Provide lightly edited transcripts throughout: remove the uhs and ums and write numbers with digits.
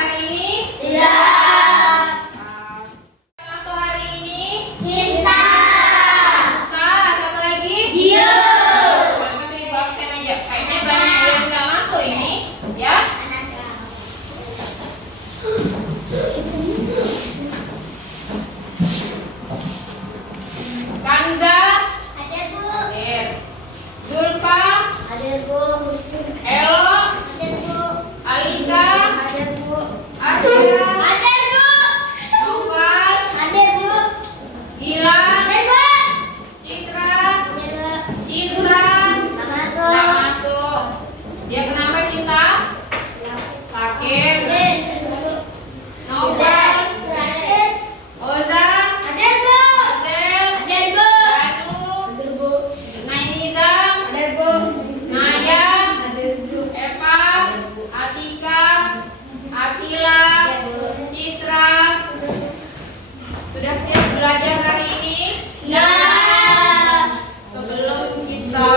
hari ini? Siap. Masuk hari ini? Cinta. Cinta. Siapa lagi? Dio. Kalau gitu ibu absen aja. Kayaknya banyak yang nggak masuk ini, ya? Kanza. Ada Bu. Hadir. Zulfa. Ada Bu. Elo. Ada Bu. Alika. Ada Bu. Arya. Ada Bu. Noval. Ada Bu. Gilang. Ada Bu. Citra. Ada Bu. Citra. Masuk. Nggak masuk. Dia kenapa Cinta? Sakit. Novel. Oza. Ada Bu. Adel. Ada Bu. Danu. Ada Bu. Nainizam. Ada Bu. Naya. Ada Bu. Eva. Atika. Akila. Citra. Sudah siap belajar hari ini? Siap. Sebelum kita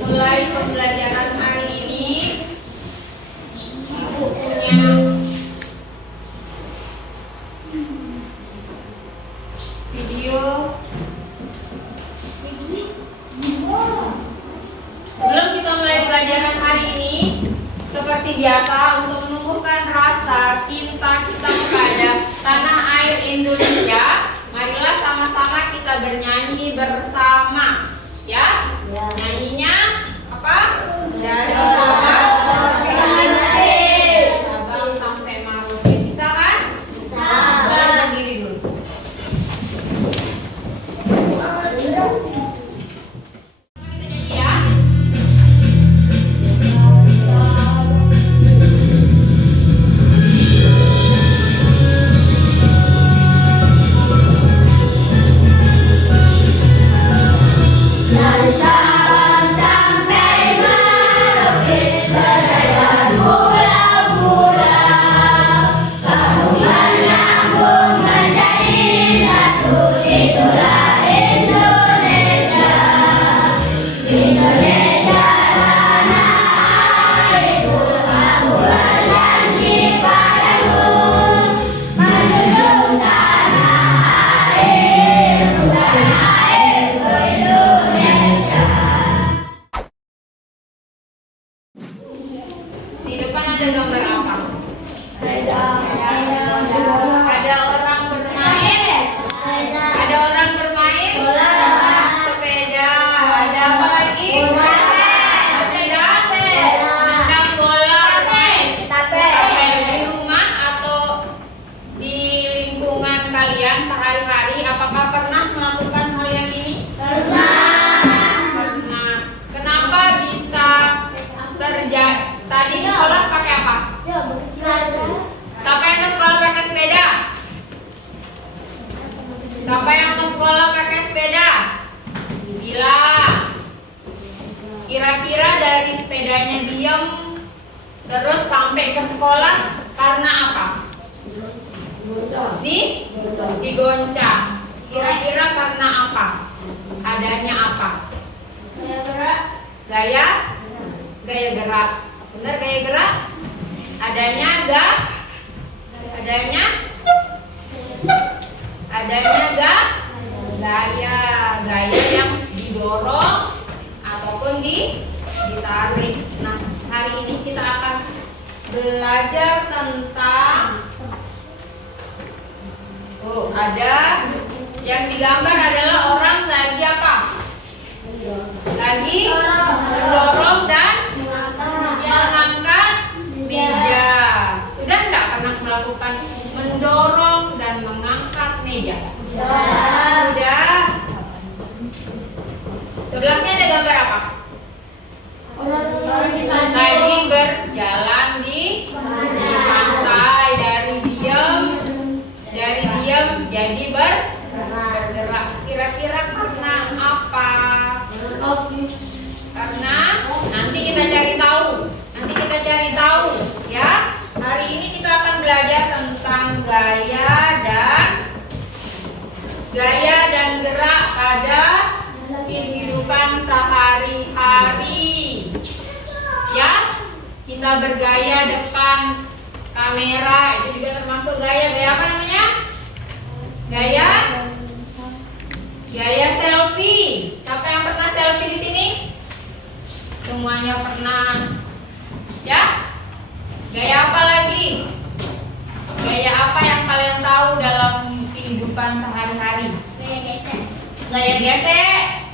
mulai pembelajaran hari ini, Ibu punya video. Sebelum kita mulai pelajaran hari ini, seperti biasa untuk menumbuhkan rasa cinta kita kepada tanah air Indonesia, marilah sama-sama kita bernyanyi bersama, ya. Nyanyinya apa? Dari Sabang sampai Merauke. Bisa kan? Belajar diri dulu. Kita nyanyi ya. Dari Sabang sampai Merauke, bagaikan pulau-pulau, satu menyambung menjadi satu. Itulah Indonesia. Indonesia tanah airku, aku berjanji padamu, menjunjung tanah airku Indonesia. Di depan ada gambar apa? Ada orang bermain. Ada orang bermain. Sepeda. Ada apa lagi? Sepeda. Tendang bola. Tapel. Di rumah atau di lingkungan kalian sehari-hari, apakah pernah melakukan hal yang ini? Pernah. Kenapa bisa terjadi? Tadi di sekolah pakai apa? Siapa yang ke sekolah pakai sepeda? Siapa yang ke sekolah pakai sepeda? Bilang. Kira-kira dari sepedanya diem terus sampai ke sekolah karena apa? Digoncang. Kira-kira karena apa? Adanya apa? Gaya gerak. Benar, gaya gerak. Adanya gaya yang didorong ataupun ditarik. Nah, hari ini kita akan belajar tentang ada yang digambar adalah orang lagi apa? Lagi mendorong dan mengangkat meja. Sudah enggak pernah melakukan mendorong dan mengangkat meja? Sudah. Sebelahnya ada gambar apa? Lagi berjalan di pantai. Dari diam jadi bergerak. Kira-kira karena apa? Karena nanti kita cari tahu. Ya. Hari ini kita akan belajar tentang gaya dan gerak pada kehidupan sehari-hari. Ya, kita bergaya depan kamera masuk gaya apa namanya? Gaya selfie. Siapa yang pernah selfie di sini? Semuanya pernah. Ya? Gaya apa lagi? Gaya apa yang kalian tahu dalam kehidupan sehari-hari? Gaya gesek.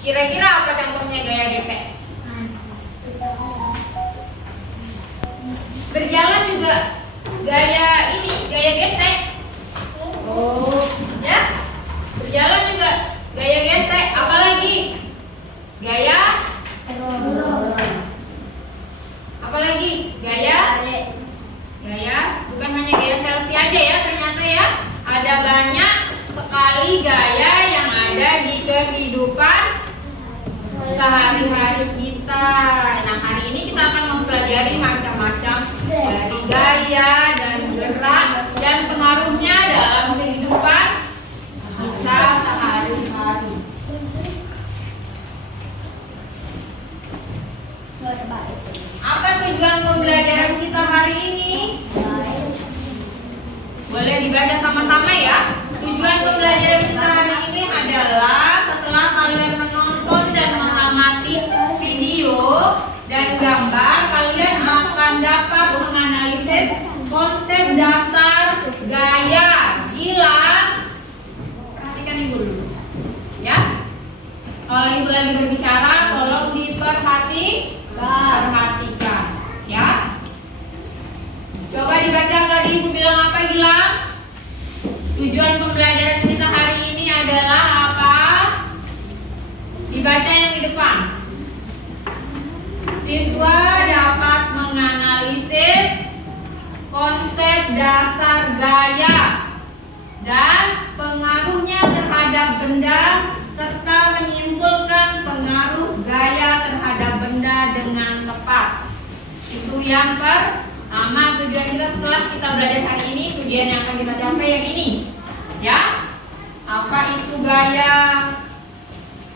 Kira-kira apa contohnya gaya gesek? Berjalan juga gaya ini, gaya gesek. Oh, ya? Berjalan juga gaya gesek. Apalagi? Gaya? Apalagi? Gaya? Bukan hanya gaya selfie aja ya, ternyata ya. Ada banyak sekali gaya yang ada di kehidupan sehari-hari kita. Nah, hari ini kita akan mempelajari macam-macam dari gaya dan gerak dan pengaruhnya dalam kehidupan kita sehari-hari. Apa tujuan pembelajaran kita hari ini? Boleh dibaca sama-sama ya. Tujuan pembelajaran kita hari ini adalah setelah kalian menonton dan mengamati video dan gambar, kalian akan dapat menganalisis konsep dasar gaya. Gilang, perhatikan ibu dulu, ya. Kalau ibu lagi berbicara, tolong diperhatikan, ya. Coba dibaca tadi ibu bilang apa, Gilang? Tujuan pembelajaran kita hari ini adalah apa? Dibaca yang di depan. Siswa dapat menganalisis konsep dasar gaya dan pengaruhnya terhadap benda serta menyimpulkan pengaruh gaya terhadap benda dengan tepat. Itu yang pertama tujuan kita setelah kita belajar hari ini. Tujuan yang akan kita capai yang ini, ya. Apa itu gaya?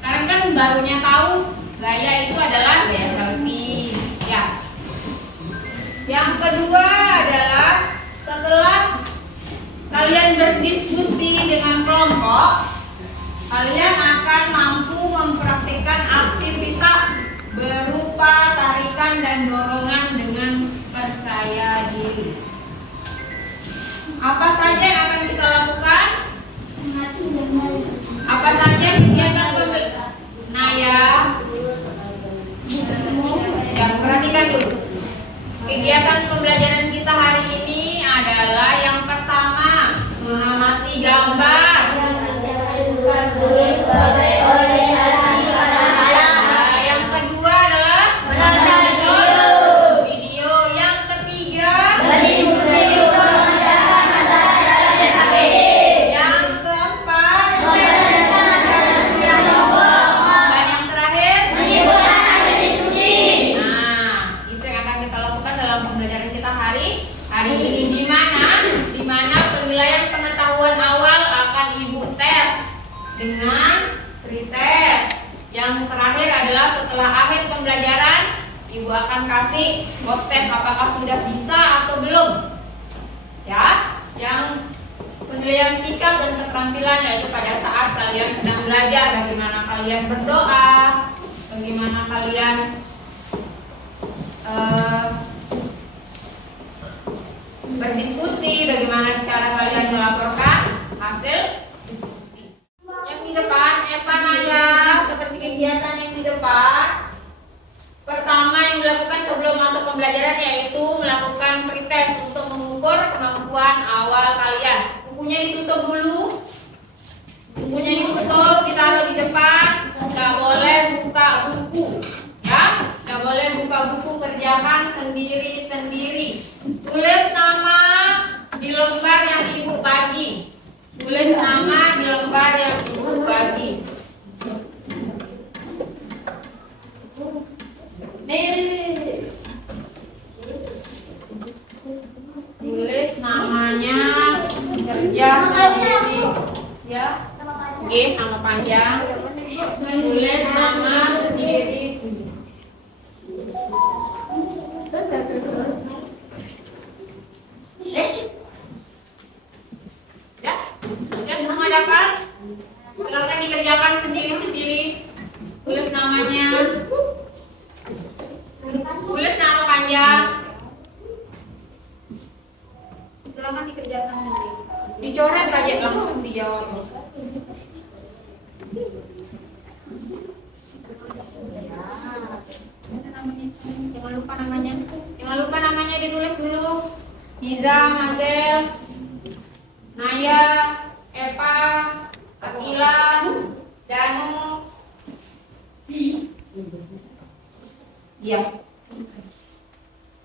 Kalian kan barunya tahu gaya itu adalah gaya selfie, ya. Yang kedua adalah setelah kalian berdiskusi dengan kelompok, kalian akan mampu mempraktikkan aktivitas berupa tarikan dan dorongan dengan percaya diri. Apa saja yang akan kita lakukan? Apa saja kegiatan pembelajaran? Nah ya, perhatikan dulu. Kegiatan pembelajaran kita hari ini adalah yang pertama, mengamati gambar. Yang kedua adalah video. Yang ketiga, yang keempat, dan yang terakhir, nah, itu yang akan kita lakukan dalam pembelajaran kita hari ini. Di mana penilaian pengetahuan awal akan ibu tes dengan pretest. Yang terakhir adalah setelah akhir pembelajaran, ibu akan kasih post test apakah sudah bisa atau belum, ya. Yang penilaian sikap dan keterampilan yaitu pada saat kalian sedang belajar, bagaimana kalian berdoa, bagaimana kalian berdiskusi, bagaimana cara kalian melaporkan hasil diskusi. Yang di depan, Eva Naya, seperti kegiatan yang di depan, pertama yang dilakukan sebelum masuk pembelajaran yaitu melakukan pretest untuk mengukur kemampuan awal kalian. Bukunya ditutup dulu. Bukunya ditutup, ditaruh di depan. Nggak boleh buka buku, ya. Nggak boleh buka buku, kerjakan sendiri-sendiri. Tulis nama di lembar yang ibu bagi. Tulis nama di lembar yang ibu bagi. Tulis namanya, kerja sendiri, ya. Oke, nama panjang. Tulis nama sendiri. Ya, ya semua dapat. Silakan dikerjakan sendiri-sendiri. Tulis namanya. Tulis nama panjang. Silakan dikerjakan sendiri. Dicoret aja langsung dijawab. Jangan lupa namanya. Jangan lupa namanya ditulis dulu. Iza, Mazel, Naya, Eva, Akila, Danu. Iya.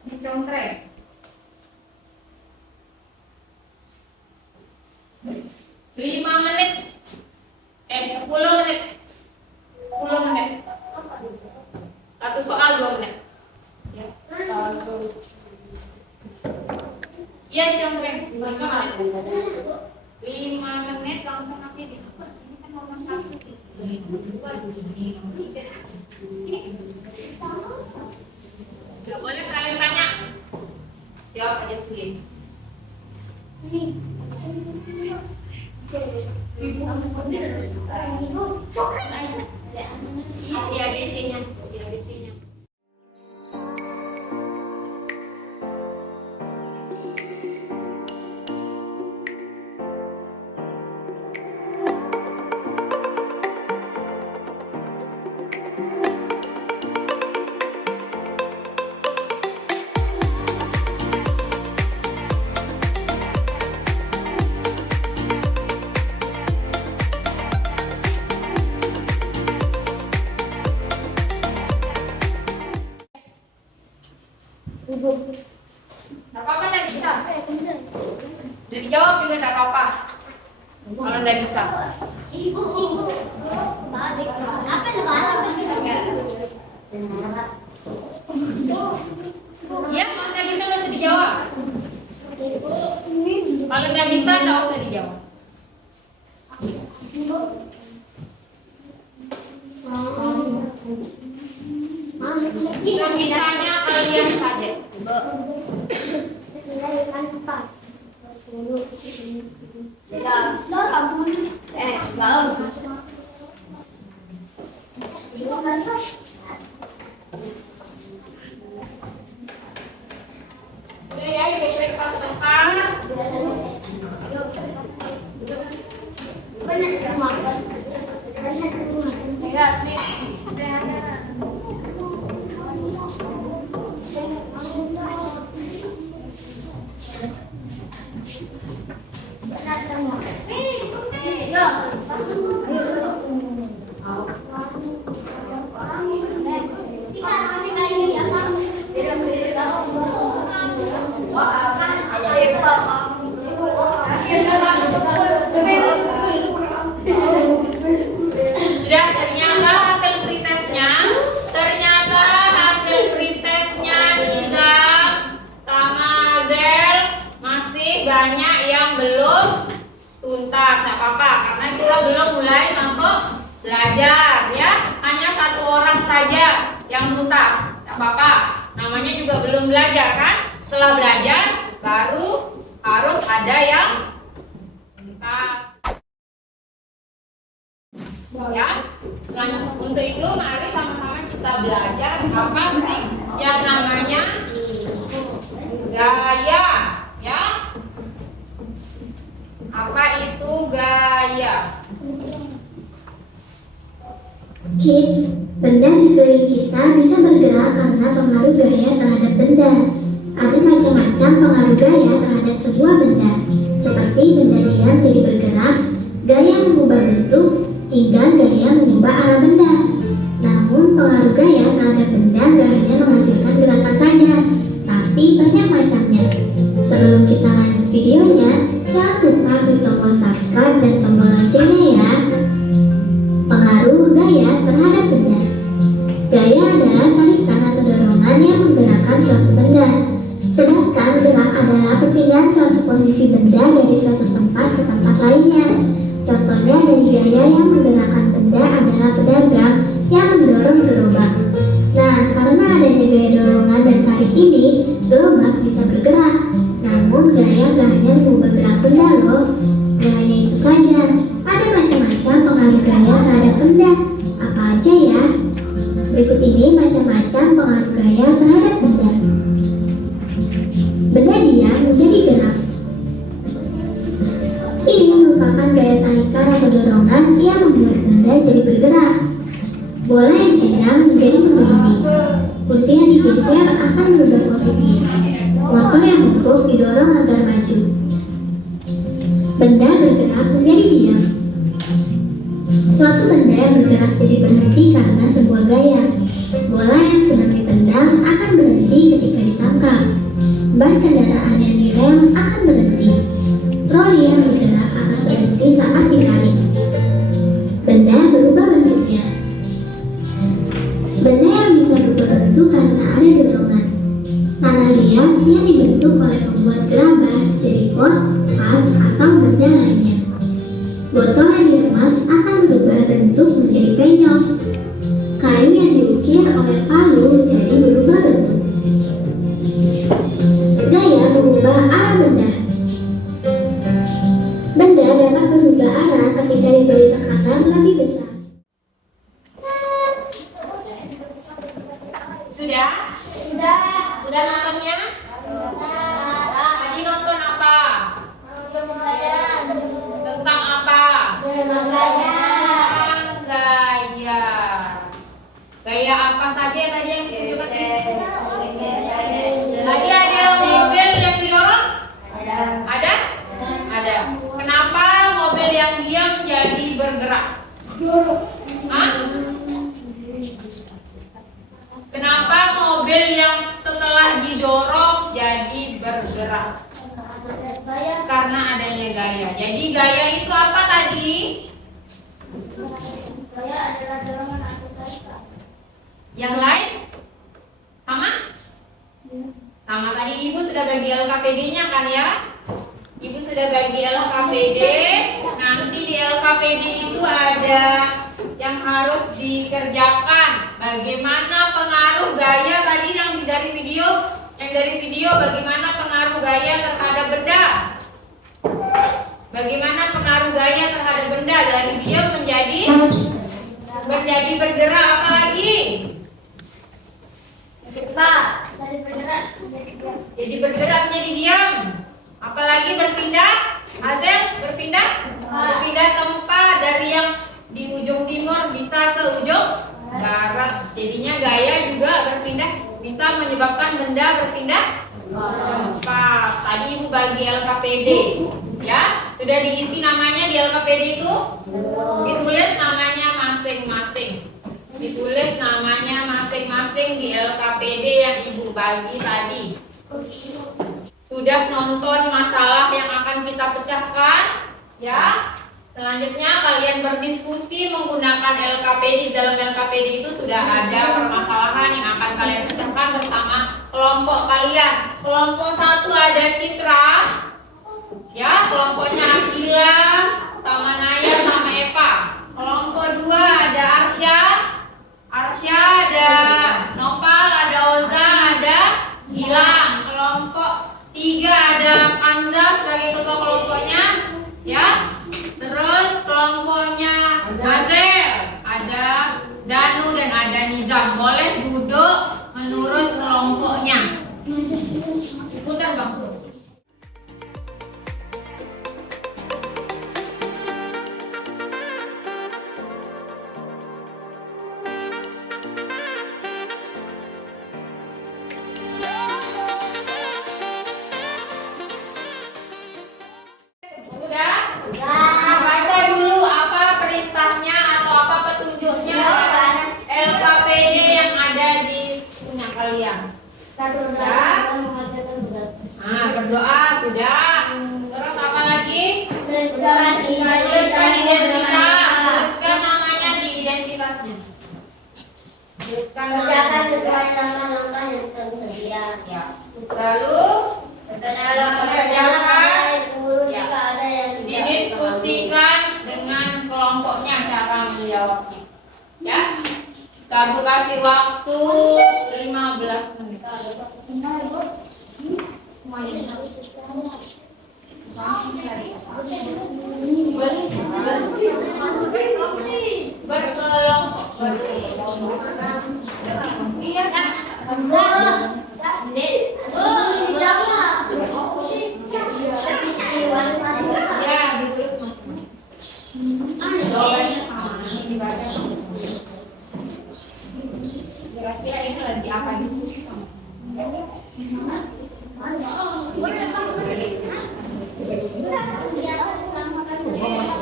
Ini contrek. 5 menit. 10 menit. 10 menit. Satu soal 2 menit. Ya. Iya, contrek. 5 menit langsung nanti di. Ini kan nomor 1. Tidak boleh saling tanya. Jawab aja sendiri. Di ABC-nya. Di ABC-nya. Gak apa-apa, nggak bisa. Jadi jawab juga nggak apa-apa. Kalau nggak bisa. Ibu. Apa Iya, kalau nggak bisa nggak usah dijawab. Kalau nggak bisa nggak usah dijawab. Bisanya kalian saja. Udah ya, diperiksa sebentar. Dan ternyata hasil pretestnya Niza sama Zel masih banyak yang belum tuntas. Nggak apa-apa, karena kita belum mulai masuk belajar ya. Hanya 1 orang saja yang tuntas. Nggak apa-apa, namanya juga belum belajar kan. Setelah belajar baru harus ada yang tuntas. Ya, nah, untuk itu mari sama-sama kita belajar apa sih yang namanya gaya, ya? Apa itu gaya? Kids, benda di sekeliling kita bisa bergerak karena pengaruh gaya terhadap benda. Ada macam-macam pengaruh gaya terhadap sebuah benda, seperti benda diam jadi bergerak, gaya mengubah bentuk, hingga gaya mengubah arah benda. Namun pengaruh gaya terhadap benda gak hanya menghasilkan gerakan saja, tapi banyak macamnya. Sebelum kita lanjut videonya, jangan lupa klik tombol subscribe dan tombol loncengnya ya. Pengaruh gaya terhadap benda. Gaya adalah tarikan atau dorongan yang menggerakkan suatu benda. Sedangkan gerak adalah perpindahan suatu posisi benda dari suatu tempat ke tempat lainnya. Contohnya dari gaya yang menggerakkan benda adalah pedagang yang mendorong gerobak. Nah, karena adanya gaya dorongan dan tarik ini, gerobak bisa bergerak. Namun gaya gak hanya mengubah gerak benda loh. Gak hanya itu saja, ada macam-macam pengaruh gaya terhadap benda. Apa aja ya? Berikut ini macam-macam pengaruh gaya terhadap benda. Benda diam menjadi gerak. Ini merupakan gaya tarikan atau dorongan yang membuat benda jadi bergerak. Bola yang endang menjadi menggelinding. Kursi yang digeser akan berubah posisi. Motor yang mogok didorong agar maju. Benda bergerak menjadi diam. Suatu benda yang bergerak jadi berhenti karena sebuah gaya. Bola yang sedang ditendang akan berhenti ketika ditangkap. Ban kendaraan yang direm akan berhenti. Troli yang bergerak akan berhenti saat ditarik. Benda berubah bentuknya. Benda yang bisa berubah bentuk karena ada dorongan. Tanah liat yang dibentuk oleh pembuat gerabah jadi pot, vas, atau benda lainnya. Botol yang diremas akan berubah bentuk menjadi penyok. Kayu yang diukir oleh palu jadi berubah bentuk. Gaya mengubah arah benda. Benda dapat berubah arah ketika diberi tekanan lebih besar. Sudah? Sudah nontonnya? Tadi nonton apa? Tentang apa? Tentang gaya. Gaya apa saja tadi yang ditunjukkan? Tadi ada mobil yang didorong? Ada? Ada. Kenapa mobil yang diam jadi bergerak? Hah? Kenapa mobil yang setelah didorong jadi bergerak? Karena adanya gaya. Jadi gaya itu apa tadi? Gaya adalah dorongan atau tarikan. Yang lain? Sama? Sama tadi Ibu sudah bagi LKPD-nya kan ya? Ibu sudah bagi LKPD. Nanti di LKPD itu ada yang harus dikerjakan. Bagaimana pengaruh gaya tadi yang dari video? Yang dari video bagaimana pengaruh gaya terhadap benda? Bagaimana pengaruh gaya terhadap benda dari diam menjadi bergerak, apalagi? Jadi bergerak menjadi diam. Apalagi berpindah? Hazel berpindah? Berpindah tempat dari yang di ujung timur bisa ke ujung barat. Jadinya gaya juga berpindah, bisa menyebabkan benda berpindah tempat. Tadi Ibu bagi LKPD, ya sudah diisi namanya di LKPD itu, ditulis namanya masing-masing. Ditulis namanya masing-masing di LKPD yang Ibu bagi tadi. Sudah nonton masalah yang akan kita pecahkan, ya. Selanjutnya kalian berdiskusi menggunakan LKPD. Dalam LKPD itu sudah ada permasalahan yang akan kalian pecahkan bersama kelompok kalian. Kelompok 1 ada Citra, ya, kelompoknya Akila sama Naya sama Eva. Kelompok 2 ada Arsya, ada Nopal, ada Oza, ada Gilang. Kelompok 3 ada Kanza sebagai ketua kelompoknya, ya. Terus kelompoknya Azel, ada Danu dan ada Nizam. Boleh duduk menurut kelompoknya. Putar Bang. Baca dulu apa perintahnya atau apa petunjuknya LKPD yang ada di punya kalian. Berdoa sudah. Terus apa lagi? Tuliskan identitas. Tuliskan namanya di identitasnya. Kerjakan sesuai langkah-langkah yang tersedia. Ya. Lalu kerjakan. Jika ada yang Didiskusikan dengan kelompoknya cara menjawabnya. Ya. Kamu kasih waktu 15 menit. Semuanya. Ya, jawabannya sama. Dibaca. Kira-kira ini lagi apa diskusi sama?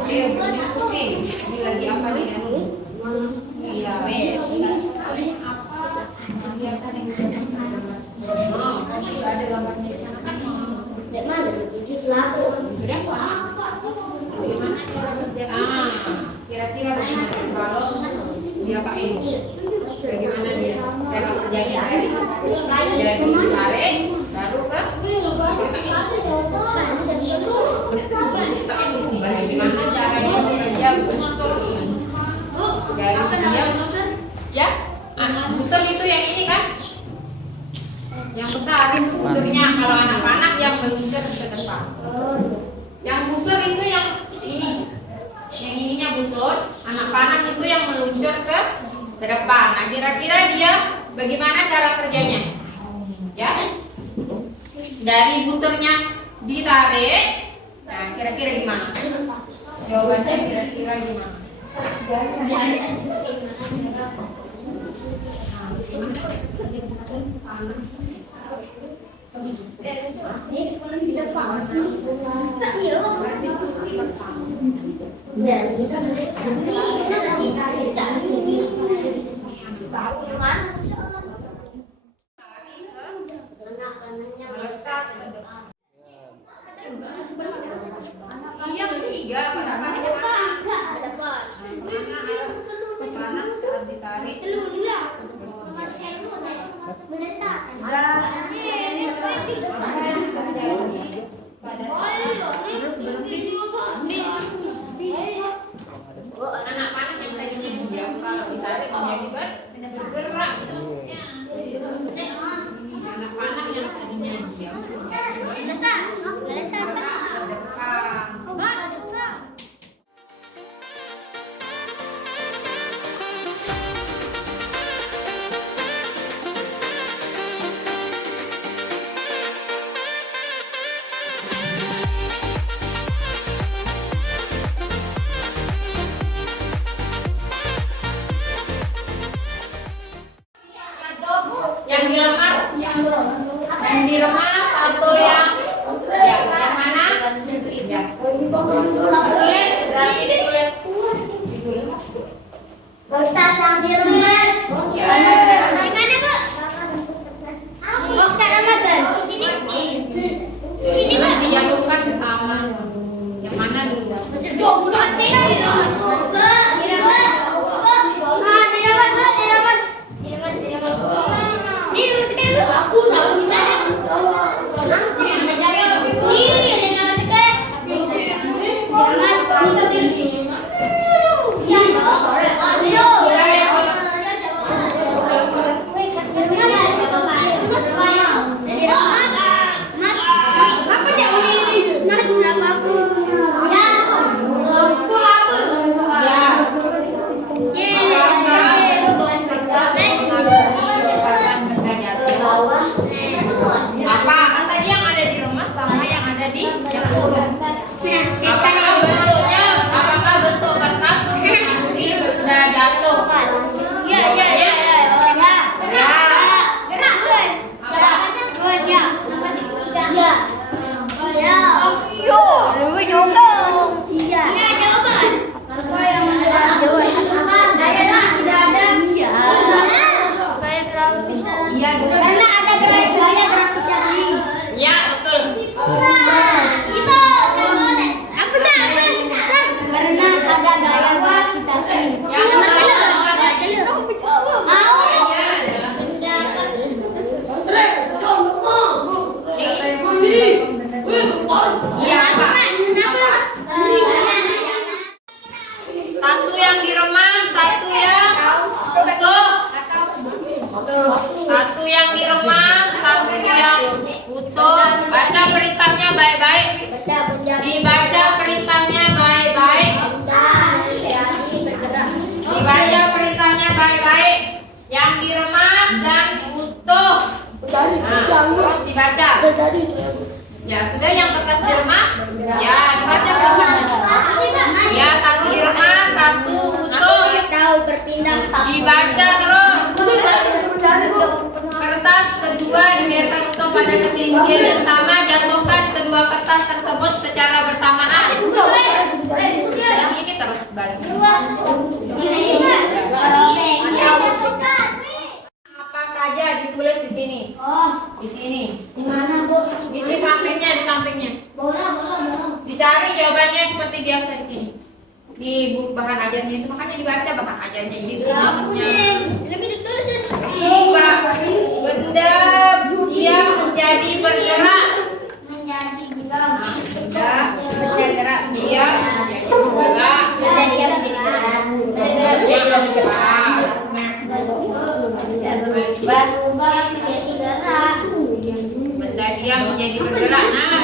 Ayo diskusi. Ini lagi apa nih? Iya, apa kegiatan yang ada gambarnya? Mana setuju selaku? Sudah Pak. Bagaimana cara kerja? Kira-kira bagaimana kalau dia Pak ini? Bagaimana dia cara kerjanya? Dari tarik, lalu ke bagaimana caranya bekerja betul ini? Dari dia, ya, busur itu yang ini kan? Yang besar busurnya, kalau anak-anak yang meluncur ke depan. Yang busur itu yang ini, yang ininya busur, anak panah itu yang meluncur ke depan. Nah, kira-kira dia bagaimana cara kerjanya? Ya, dari busurnya ditarik. Nah, kira-kira gimana? Jawabannya kira-kira gimana? Yang ketiga, pada saat ditarik. Anak panah yang tadinya diam, kalau ditarik menjadi bergerak. Anak panah yang tadinya diam yang dilemas atau yang mana? Ya. Kita sambil lemas. Ya. Mana, Bu? Oh, kita lemasan. Sini. Sini, Bu. Dijatuhkan sama yang mana dulu? dibaca. Ya, sudah yang kertas diremas? Ya, dibaca berapa? Ya, satu diremas, satu utuh. Tahu berpindah. Dibaca terus. Kertas kedua dibiarkan utuh pada ketinggian yang sama. Jatuhkan kedua kertas tersebut secara bersamaan. Yang ini terus balik. Apa saja ditulis di sini? Di sini. Di mana, Bu? Di sampingnya, di sampingnya. Bola. Dicari jawabannya seperti biasa di sini. Di buku bahan ajarnya itu makanya dibaca bahan ajarnya ini semuanya. Lebih ditulisin. Benda yang menjadi bergerak. Menjadi Nah, benda bergerak dia menjadi bergerak. Benda dia menjadi bergerak. Nah,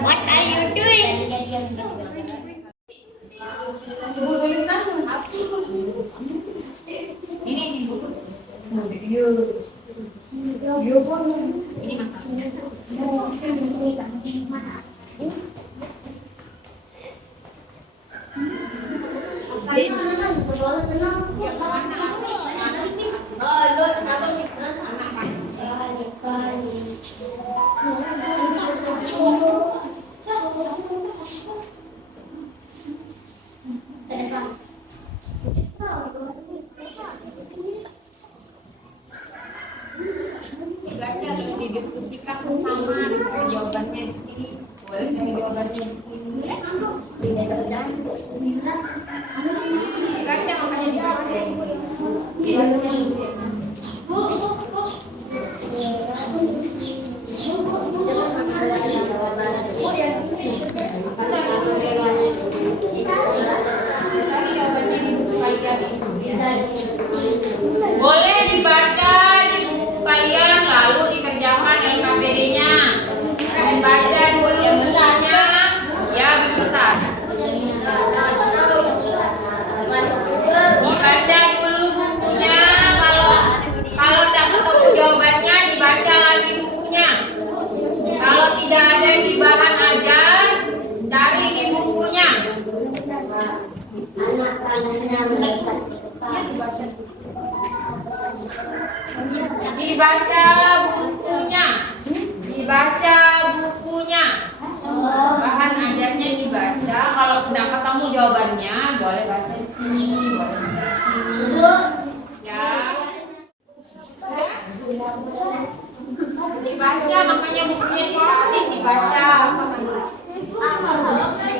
What are you doing? ini buku. Ini dibaca, didiskusikan bersama, cari jawabannya di sini. Boleh cari jawabannya di sini. Dibaca makanya dibaca. Boleh dibaca di buku kalian lalu dikerjakan LKPD-nya. Baca dulu bukunya, ya besar. Dibaca dulu bukunya, kalau tidak ketemu jawabannya dibaca lagi bukunya. Kalau tidak ada di bahan ajar, cari di bukunya. Dibaca bukunya. Dibaca bukunya. Bahan ajarnya dibaca. Kalau sudah ketemu jawabannya, boleh baca di sini, boleh baca di sini. Ya. Dibaca, makanya bukunya ditarik, dibaca.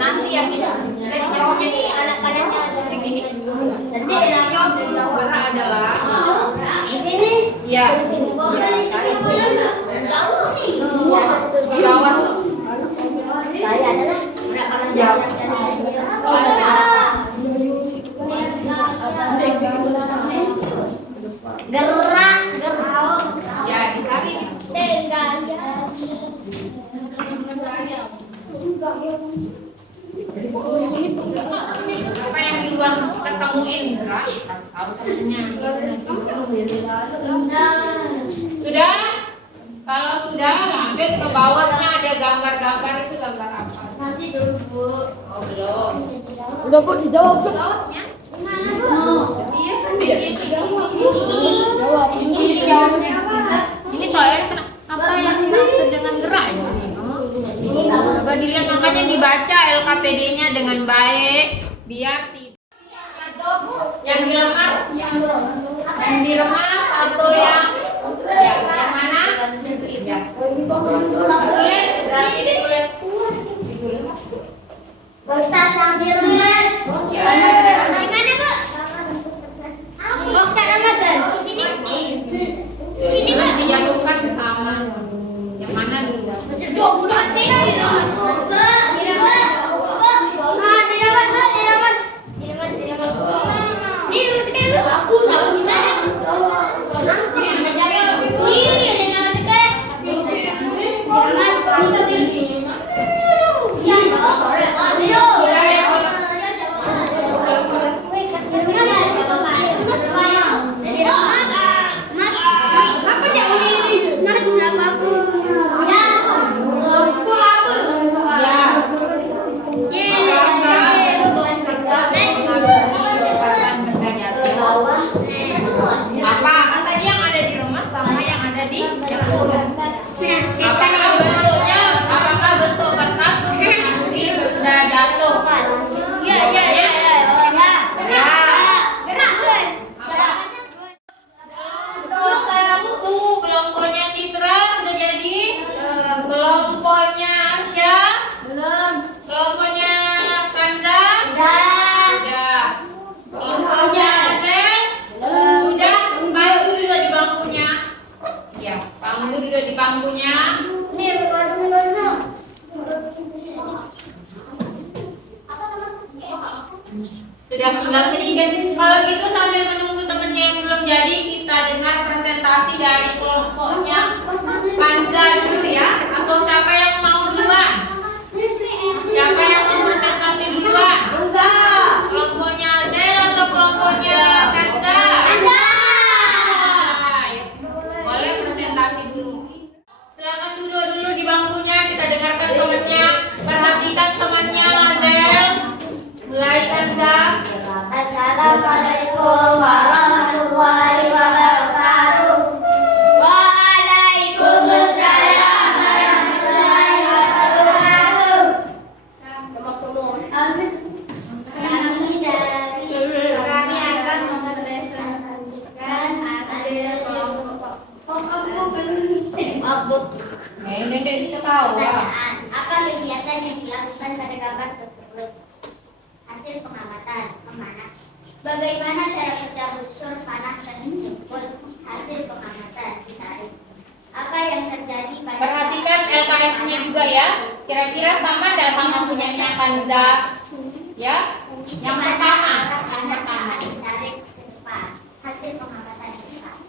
Nanti yang tidak jawabnya ini anak-anaknya ada gini. Nanti yang jawab dari Laura adalah Di sini. ya. Jawab. Saya adalah anak-anak jawab. Gerak. Ya, ditarik. Apa yang di luar ketemuin gerak? Tahu temennya. Sudah? Kalau sudah, lanjut ke bawahnya ada gambar-gambar, itu gambar apa? Nanti dulu, Bu. Oh, belum. Udah kok dijawab tuh. Jawabnya? Gimana, Bu? Iya, ini jawabnya apa? Ini soalnya apa yang dimaksud dengan gerak ini? Coba dilihat, makanya dibaca LKPD-nya dengan baik biar tidak yang dilemas, atau yang mana? Ya. Tulis. Kertas sambil remas. Ya. Mana, Bu? Oh, keramasan. Sini. Sini, Bu. Dijatuhkan sama. Yang mana dulu? duduk di bangkunya. Nih, baru. Sudah tinggal sedikit. Kalau gitu sambil menunggu temennya yang belum jadi, kita dengar presentasi dari kelompoknya Kanza dulu ya. Atau siapa yang mau duluan? Siapa yang mau presentasi duluan? Kelompoknya Adel atau kelompoknya Kanza? Boleh presentasi dulu. Silakan duduk dulu di bangkunya, kita dengarkan temannya. Perhatikan temannya Adel. Mulai Kanza. Assalamualaikum warahmatullahi wabarakatuh. Waalaikumsalam warahmatullahi wabarakatuh. Kami akan mempresentasikan hasil pertanyaan. Apa kegiatan yang dilakukan pada gambar tersebut? Hasil pengamatan. Bagaimana cara kerja unsur panah dan jemput? Hasil pengamatan ditarik. Apa yang terjadi pada Perhatikan LKS-nya juga ya. Kira-kira sama nggak sama punyanya Kanza? Ya. Yang pertama. ditarik ke depan. Hasil pengamatan ditarik.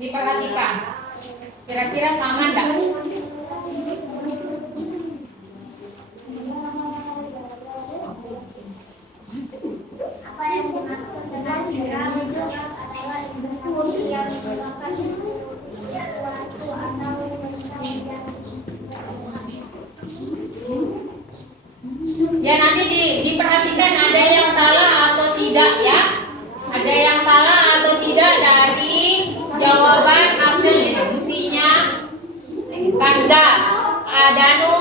Diperhatikan. Kira-kira sama nggak? Apa yang dimaksud dengan gerak adalah industri yang menyebabkan suatu atau Ya nanti diperhatikan ada yang salah atau tidak ya. Ada yang salah atau tidak dari jawaban hasil diskusinya Kanza. Danu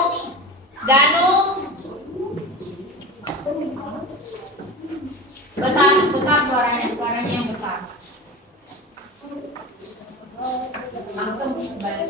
besar suaranya yang besar. Langsung balik.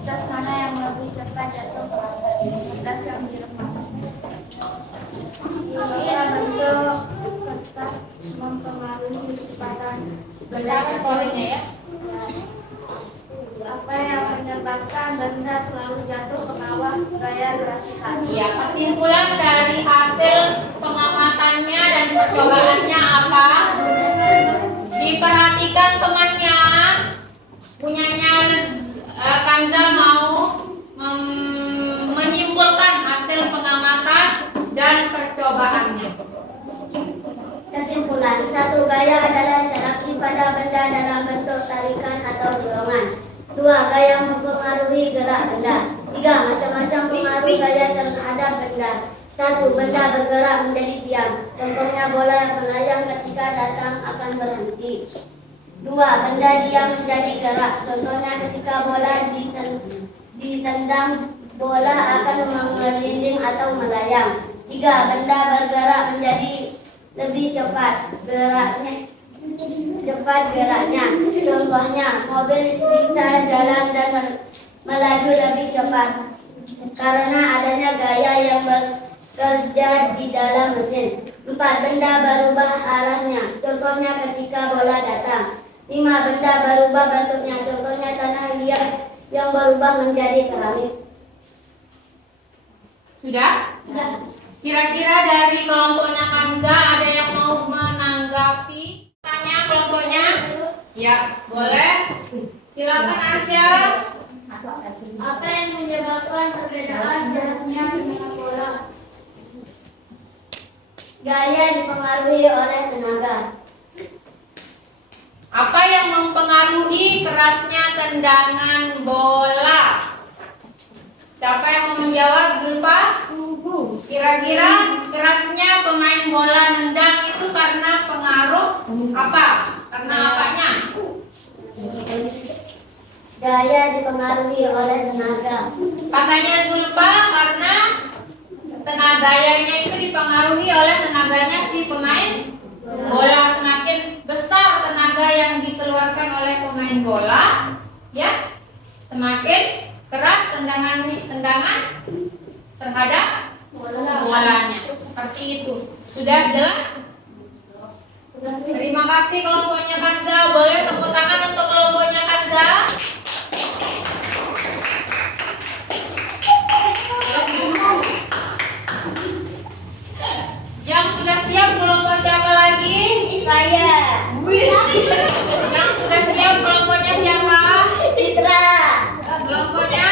Tas mana yang lebih cepat jatuh ke lantai? Tas yang dilepas. Bentuk kertas mempengaruhi kecepatan Besar suaranya ya. apa yang menyebabkan benda selalu jatuh ke bawah gaya gravitasi? Ya, kesimpulan dari hasil pengamatannya dan percobaannya apa? Diperhatikan temannya, punyanya Kanza mau menyimpulkan hasil pengamatan dan percobaannya. Kesimpulan, satu gaya adalah interaksi pada benda dalam bentuk tarikan atau dorongan. Dua, gaya mempengaruhi gerak benda. Tiga, macam-macam pengaruh gaya terhadap benda. Satu, benda bergerak menjadi diam. Contohnya bola yang melayang ketika datang akan berhenti. Dua, benda diam menjadi gerak. Contohnya ketika bola ditendang, bola akan menggelinding atau melayang. Tiga, benda bergerak menjadi lebih cepat geraknya. Contohnya, mobil bisa jalan dan melaju lebih cepat karena adanya gaya yang bekerja di dalam mesin. Empat, benda berubah arahnya. Contohnya ketika bola datang. Lima, benda berubah bentuknya. Contohnya tanah liat yang berubah menjadi keramik. Sudah? Ya. Kira-kira dari kelompoknya Kanza ada yang mau menanggapi? Tanya kelompoknya? Ya, boleh. Silakan Arsya. Apa yang menyebabkan perbedaan jaraknya dengan bola? Gaya dipengaruhi oleh tenaga. Apa yang mempengaruhi kerasnya tendangan bola? Siapa yang mau menjawab? Zulfa? Kira-kira kerasnya pemain bola nendang itu karena pengaruh apa? Karena apanya? Gaya dipengaruhi oleh tenaga. Katanya Zulfa karena tenaganya itu dipengaruhi oleh tenaganya si pemain Bola, semakin besar tenaga yang dikeluarkan oleh pemain bola, ya, semakin keras tendangan terhadap bolanya. Seperti itu. Sudah jelas? Terima kasih kelompoknya Kanza. Boleh tepuk tangan untuk kelompoknya Kanza. Yang sudah siap kelompok siapa lagi? Saya. Yang sudah siap kelompoknya siapa? Citra. Kelompoknya?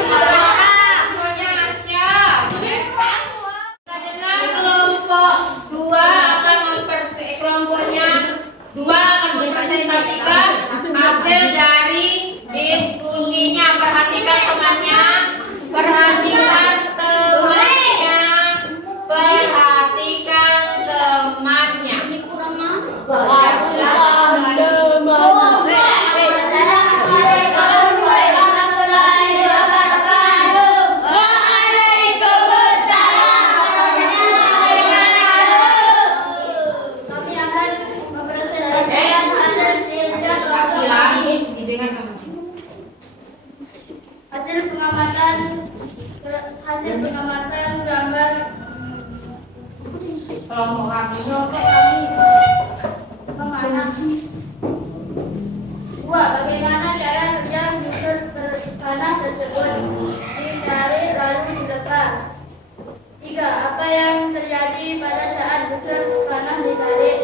Kelompoknya Arsya. Kita dengar kelompok kelompoknya dua akan mempresentasikan hasil dari diskusinya. Perhatikan temannya, perhatikan temannya, perhatikan temannya. Kami akan mempresentasikan hasil pengamatan gambar Kelompok kami. Memanah. 2. Bagaimana cara kerja unsur panah tersebut? Dicari lalu dilepas. 3. Apa yang terjadi pada saat unsur panah ditarik?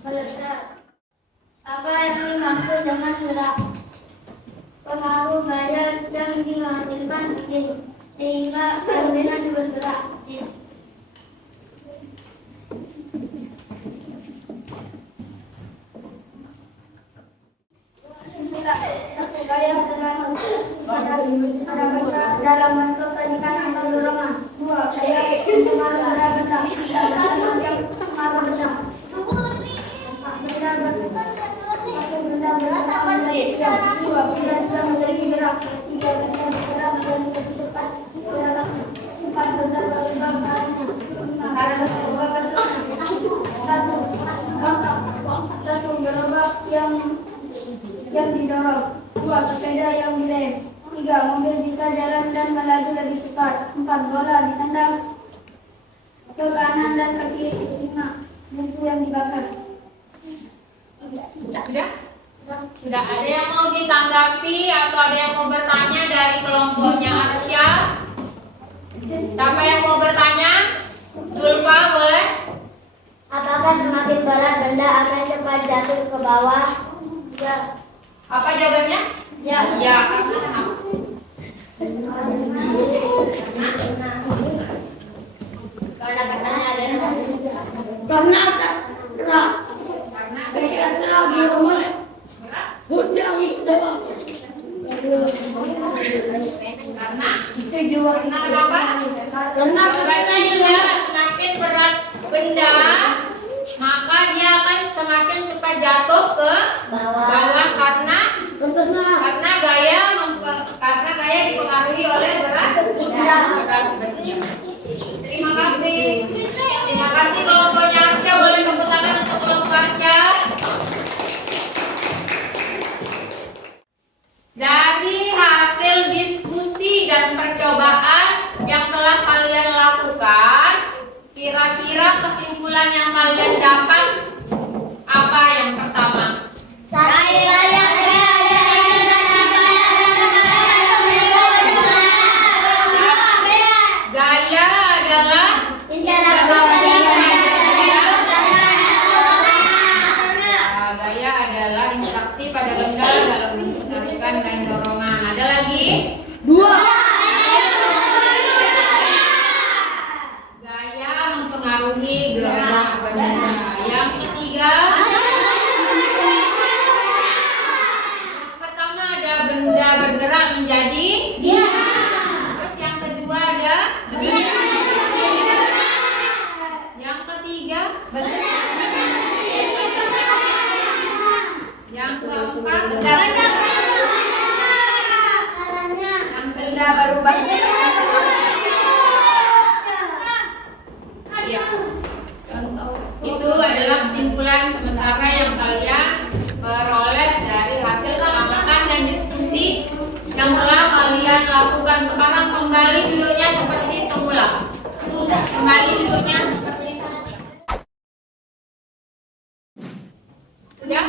Meledak. Apa yang dimaksud dengan gerak? Pengaruh gaya yang dihasilkan sehingga adonan bergerak. Satu gaya dalam bentuk tarikan atau dorongan. 2. Gaya pengaruh pada benda yang pengaruh benda. Benda bergerak. 2. Benda menjadi gerak. 3. Benda bergerak menjadi cepat. 4. Benda berubah arahnya. 5. Arah berubah bentuknya. 1. Gerobak yang didorong. 2. Sepeda yang direm. 3. Mobil bisa jalan dan melaju lebih cepat. 4. Bola ditendang ke kanan dan ke kiri. 5. Buku yang dibakar. Sudah ada yang mau ditanggapi atau ada yang mau bertanya dari kelompoknya Arsya? Siapa yang mau bertanya? Zulfa, boleh? Apakah semakin berat benda akan cepat jatuh ke bawah? Ya. Apa jawabannya? Ya. Ya. Karena katanya ada Karena berat. Karena Kayak selagi rumah hujang jawab. karena apa? Karena Jawabannya iya, semakin berat benda, maka dia akan semakin cepat jatuh ke bawah karena gaya dipengaruhi oleh berat benda. Terima kasih. Terima kasih kelompoknya Arsya. Boleh tepuk tangan untuk kelompok Arsya. Dari hasil diskusi dan percobaan yang telah kalian lakukan, kira-kira kesimpulan yang kalian dapat apa yang pertama? Gaya adalah gaya adalah interaksi pada benda dalam bentuk tarikan dan dorongan. Ada lagi? 2. Gaya mempengaruhi gerak benda. Yang ketiga, yang pertama ada benda bergerak menjadi. Terus yang kedua ada. Yang ketiga, yang keempat, yang benda Sudah?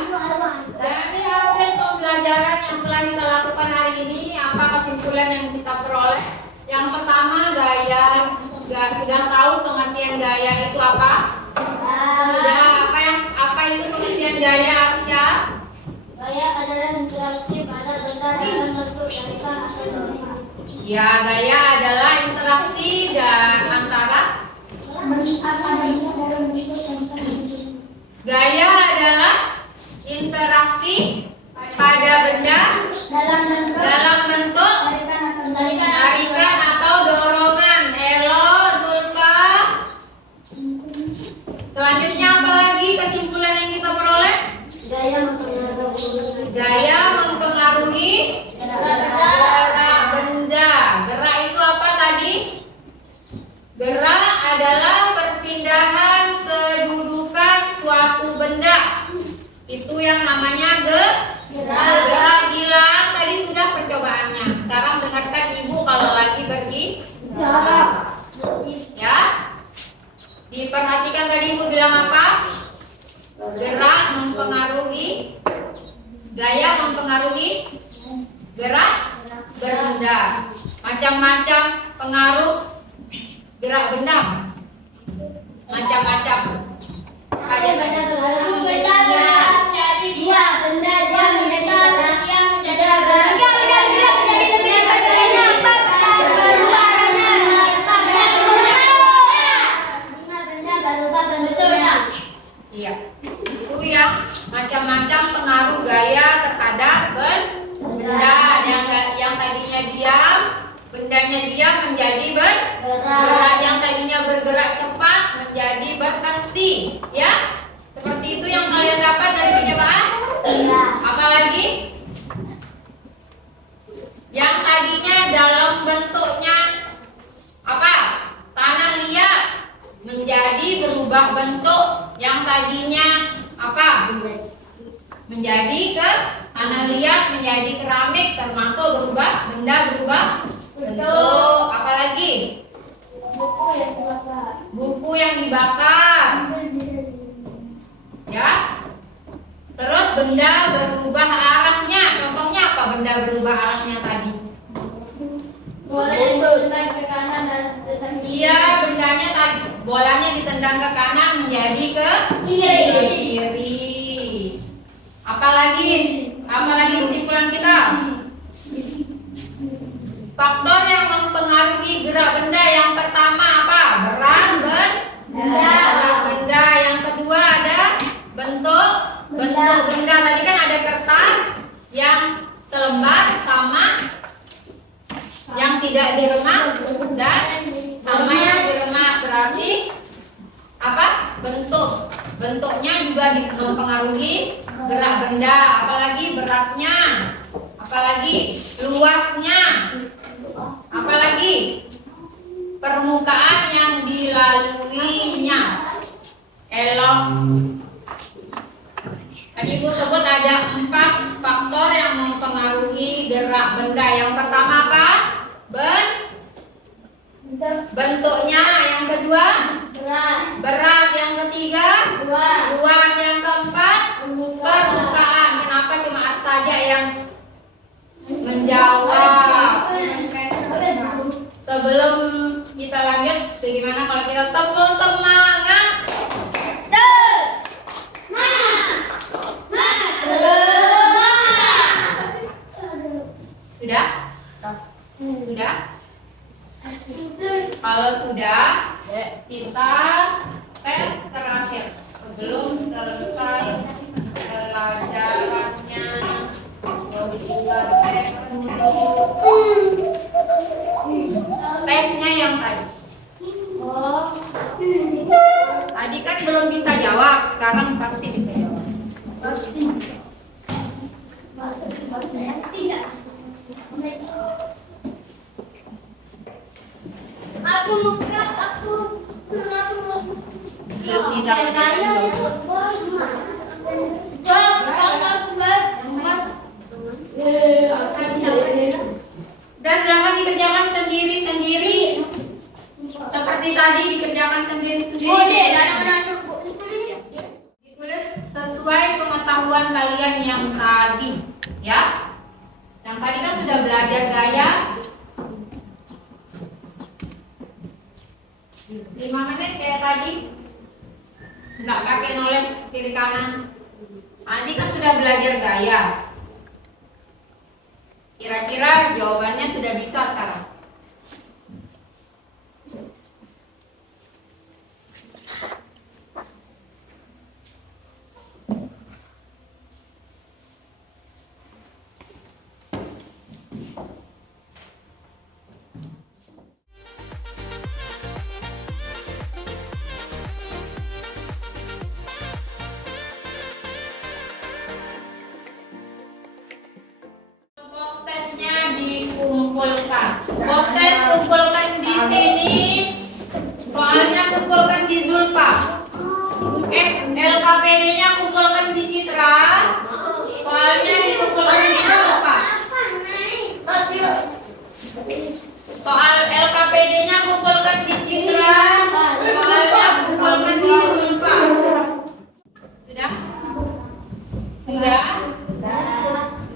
Dari hasil pembelajaran yang telah kita lakukan hari ini, apa kesimpulan yang kita peroleh? Yang pertama, gaya. Sudah tahu pengertian gaya itu apa? Sudah. Apa itu pengertian gaya, Arsya? Gaya adalah interaksi pada benda dalam bentuk tarikan atau dorongan. Ya, gaya adalah interaksi dan antara. Gaya adalah interaksi pada benda dalam bentuk tarikan atau dorongan. Elo, Zulfa. Selanjutnya apa lagi kesimpulan yang kita peroleh? Gaya mempengaruhi gerak benda. Gerak itu apa tadi? Gerak adalah perpindahan kedudukan suatu benda. Itu yang namanya gerak. Bilang tadi sudah percobaannya. Sekarang dengarkan ibu kalau lagi berbicara. Ya. Diperhatikan tadi ibu bilang apa? Gerak mempengaruhi. Gaya mempengaruhi gerak benda. Macam-macam pengaruh gerak benda. Macam-macam. Ada benda pengaruh benda menjadi dua, benda dia menjadi yang menjadi iya. Itu yang macam-macam pengaruh gaya terhadap benda yang tadinya diam, bendanya diam menjadi bergerak, yang tadinya bergerak cepat menjadi berhenti, ya. Seperti itu yang kalian dapat dari percobaan. Apalagi yang tadinya dalam bentuknya apa? Tanah liat menjadi berubah bentuk, yang tadinya apa? Menjadi ke tanah liat menjadi keramik, termasuk berubah benda berubah bentuk. Apalagi buku yang dibakar, ya. Terus benda berubah arahnya. Contohnya apa benda berubah arahnya tadi? Iya, bendanya tadi bolanya ditendang ke kanan menjadi ke kiri. Apalagi kesimpulan kita? Faktor yang mempengaruhi gerak benda yang pertama apa? Berat benda. Yang kedua ada bentuk benda. Tadi kan ada kertas yang selembar sama yang tidak diremas dan sama yang diremas. Berarti apa? Bentuknya juga mempengaruhi gerak benda. Apalagi beratnya, apalagi luasnya, apalagi permukaan yang dilaluinya. Elok. Tadi ibu sebut ada 4 faktor yang mempengaruhi gerak benda. Yang pertama apa? Bentuknya. Yang kedua berat. Yang ketiga luas. Yang keempat permukaan. Kenapa cuma Art saja yang menjawab? Sebelum kita lanjut, bagaimana kalau kita tepuk semangat? Sudah? Sudah? Kalau sudah, kita tes terakhir sebelum selesai pelajarannya. Tesnya yang tadi. Tadi kan belum bisa jawab, sekarang pasti bisa jawab. Dan silahkan dikerjakan sendiri-sendiri. Seperti tadi dikerjakan sendiri-sendiri. Ditulis sesuai pengetahuan pengetahuan kalian yang tadi, ya. Yang tadi kan sudah belajar gaya 5 menit kayak tadi, nggak pakai noleh kiri kanan. Tadi kan sudah belajar gaya. Kira-kira jawabannya sudah bisa sekarang? Postesnya dikumpulkan. Postes kumpulkan di sini. Soalnya kumpulkan di Zulfa. LKPD-nya kumpulkan di Citra. Soalnya dikumpulkan di Zulfa. Soal LKPD-nya kumpulkan di Citra. Soalnya kumpulkan di Zulfa. Sudah? Sudah?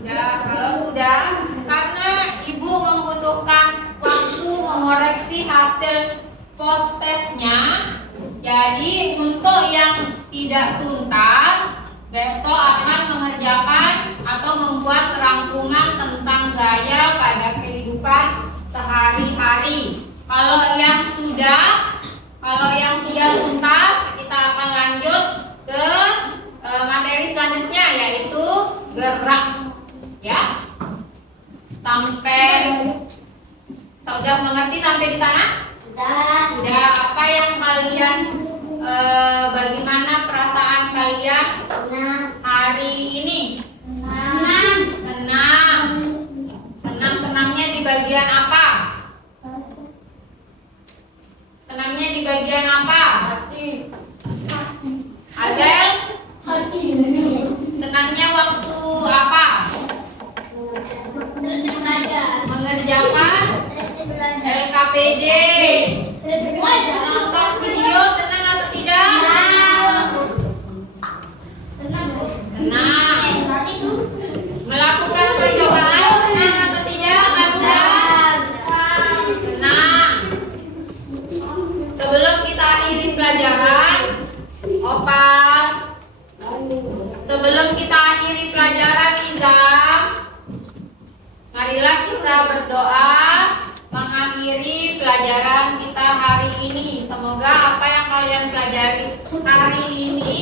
Ya, kalau sudah, karena ibu membutuhkan waktu mengoreksi hasil postesnya, jadi untuk yang tidak tuntas, besok akan mengerjakan atau membuat rangkuman tentang gaya pada kehidupan sehari-hari. Kalau yang sudah tuntas, kita akan lanjut ke materi selanjutnya, yaitu gerak. Ya, sampai sudah mengerti sampai di sana? Sudah. Apa yang kalian bagaimana perasaan kalian hari ini? Senang. Senangnya di bagian apa? Senangnya di bagian apa? Azel? Senangnya waktu apa? Mengerjakan LKPD. Menonton video senang atau tidak? Senang. Melakukan percobaan senang atau tidak? Senang. Sebelum kita akhiri pelajaran, sebelum kita akhiri pelajaran Izam, marilah kita berdoa mengakhiri pelajaran kita hari ini. Semoga apa yang kalian pelajari hari ini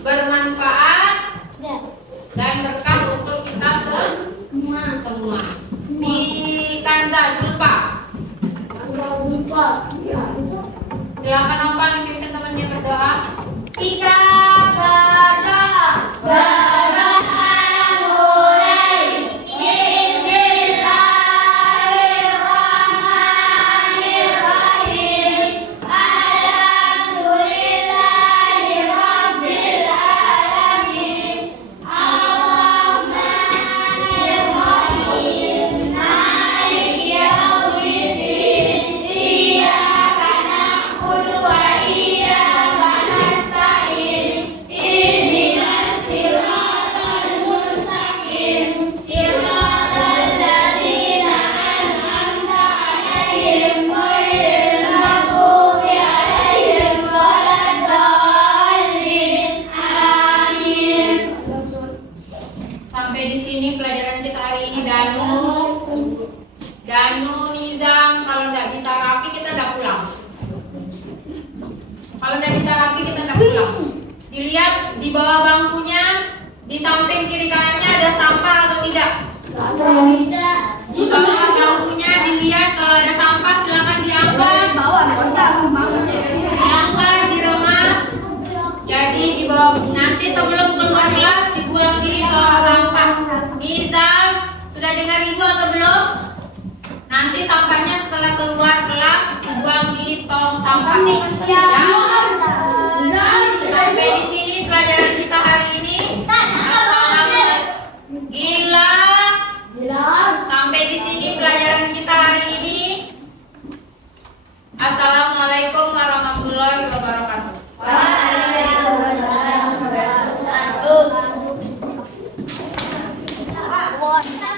bermanfaat dan berkah untuk kita semua. Di Kanza Zulfa. Silakan Opa pimpin temannya berdoa. Kita berdoa. Sampai di sini pelajaran kita hari ini. Danu, Nizam, kalau nggak bisa rapi kita nggak pulang. Kalau nggak bisa rapi kita nggak pulang. Dilihat di bawah bangkunya, di samping kiri kanannya ada sampah atau tidak? Di bawah bangkunya dilihat kalau ada sampah silakan diangkat. Diangkat, diremas. Jadi di bawah, nanti sebelum keluar kelas dibuang di bawah sampah. Nizam, sudah dengar ibu atau belum? Nanti sampahnya setelah keluar kelas dibuang di tong sampah. Ya. Sampai di sini pelajaran kita hari ini. Gila. Sampai di sini pelajaran kita hari ini. Assalamualaikum warahmatullahi wabarakatuh. Waalaikumsalam warahmatullahi wabarakatuh. Satu.